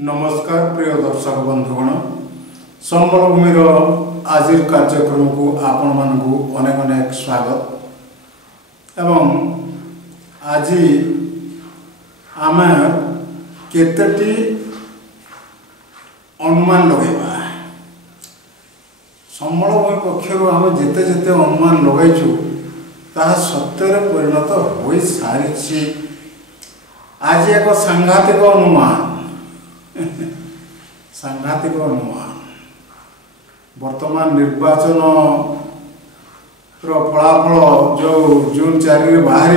नमस्कार प्रिय दर्शक बंधुगण संबलभूमि आज कार्यक्रम को आपण मानकु अनेक अनेक स्वागत एवं आज आम केतेटी अनुमान लगेबा संबलभूमि पक्षर आम जेते जेते अनुमान लगेचु ताहा सत्यर परिणत हो सारी। आज एक सांघातिक अनुमान सांघातिक अनुमान वर्तमान निर्वाचन फलाफल जो जून 4 रे बाहर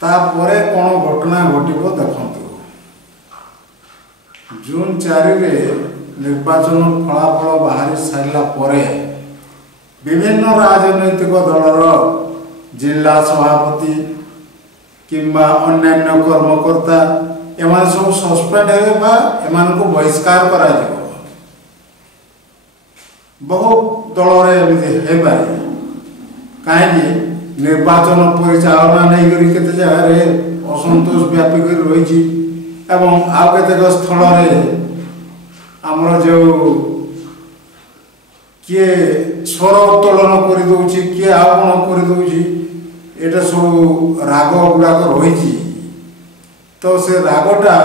तापरे कौन घटना घटब देखु। जून 4 रे निर्वाचन फलाफल बाहर सारा परे विभिन्न राजनैतिक दलर जिला सभापति किंबा अन्यान्य कर्मकर्ता एमान सब सस्पेंड हो बहिष्कार करा बहुत दल कहीं निर्वाचन परिचालना नहीं करी केते जगह असंतोष व्यापी कर रही एवं आउ केतेक स्थल आमर जो किए स्वर उत्तोलन कर दौची किए आउ कौन कर दौची एटा सब राग गुड़ाक रही तो से रागटा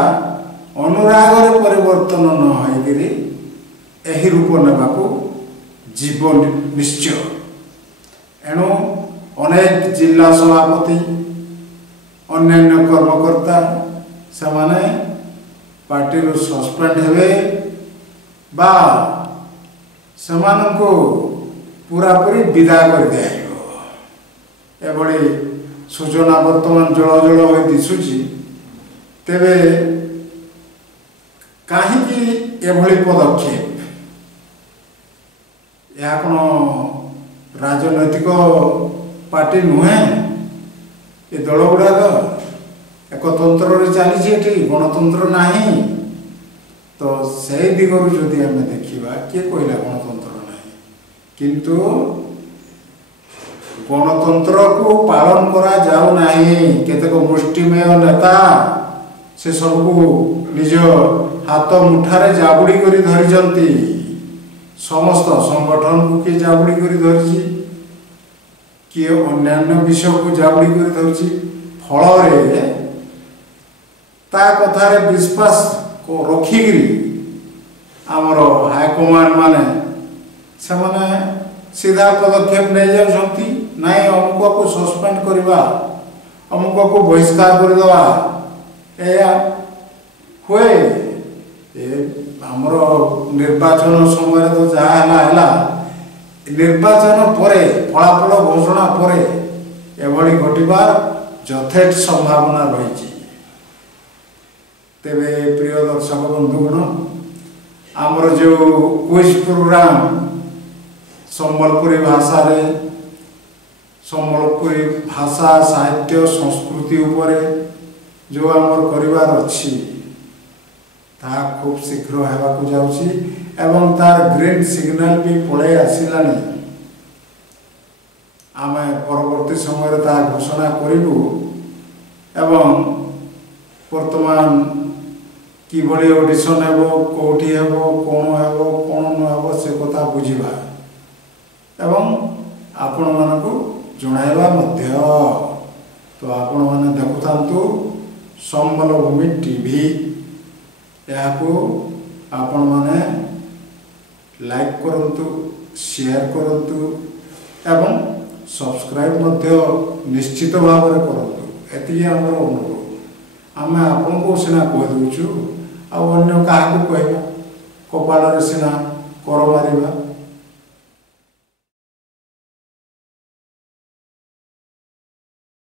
अनुराग परिवर्तन न होकरी रूप नेबाकू जीवन निश्चय। एणु अनेक जिला सभापति अन्यान्य कर्मकर्ता से माने पार्टी सस्पेंड हेबे बा सेमानंको पूरा पूरी विदा कर दिया एभली सूचना वर्तमान जल जल हो दिशुची। तेबे कहीं एभली पदक्षेप या कौन राजनैतिक पार्टी नुहे ये दल गुड़ाक एक तंत्र चली गणतंत्र नहीं तो से दिगरु जदि आम देखा किए कहला गणतंत्र नहीं किंतु गणतंत्र को पालन करा जाऊ नहीं। केतेक मुष्टिमेय नेता से सबको निज हाथ मुठारे जाबुड़ी करी धरिजंती समस्त संगठन को किए जाबुड़ी करी धरिछि किए अन्यान्य विषय को जाबुड़ी करी धरिछि फल ता कथारे विश्वास को रखिकरी आमर हाईकमांड माने से माने सीधा पदक्षेप नहीं जाउछंती नहीं अमुक को सस्पेंड करवा अमुक को बहिष्कार करदेवा हुए आमर निर्वाचन समय तो जहाँ निर्वाचन परे फलाफल घोषणा परे एभली घटबार यथेष्ट संभावना रही। तेबे प्रिय दर्शक बंधुगण आमर जो क्विज प्रोग्राम संबलपुरी भाषा रे संबलपुरी भाषा साहित्य संस्कृति उपरे जो आमर करिवार अच्छी ता खूब शीघ्र हेबाकू जाउची एवं तार ग्रीन सिग्नल भी पळे आसिलानी। आमे परवर्ती समय ता घोषणा करिबू एवं वर्तमान किभली ऑडिशन हेबो कोठी हेबो कोन न हेबो से कथा बुझिबा एवं आपण मानकू जणाइबा मध्य। तो आपण माने देखुथांतु संबलभूमि टीवी याको आपण माने लाइक करंतु शेयर करंतु एवं सब्सक्राइब मध्य निश्चित भाव में करंतु एति हमर अनुरोध। आमे आपन को सिना कह दउछु आ अन्य काहा को कहबा कपाल रे सिना कर मारिबा